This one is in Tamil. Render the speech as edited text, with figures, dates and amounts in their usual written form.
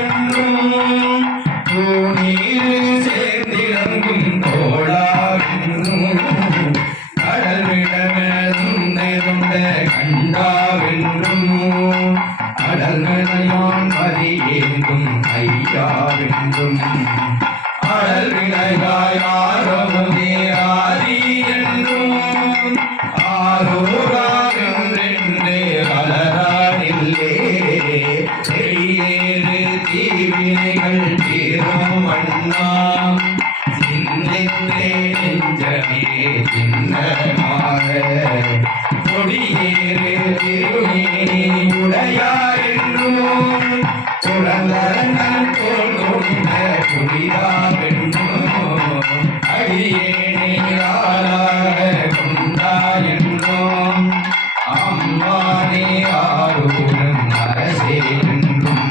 என்றும் தூணீர் சேர்ந்திடங்கும் தோழாவென்றும் கடல் விடமெழுந்த கண்டாவென்றும் கடல் விளையான் மதியேந்தும் ஐயாவென்றும் அடல் விளையாய் ஆரோதே ஆதி என்றும் ஆரோராகென்றென்றே அலரானில்லே வெளியேறு தீவினைகள் தீரும் வண்ணா சிந்தித்தே நெஞ்சமே சின்னமாக கொடியேறு திருமேனி உடையார் என்றும் குழந்தரங்கள் தோல் கொண்ட குடிதாவென்றும் அடியேனே ஆளாக கொண்டா என்றும் அம்மானே ஆரூரும் அரசே என்றும்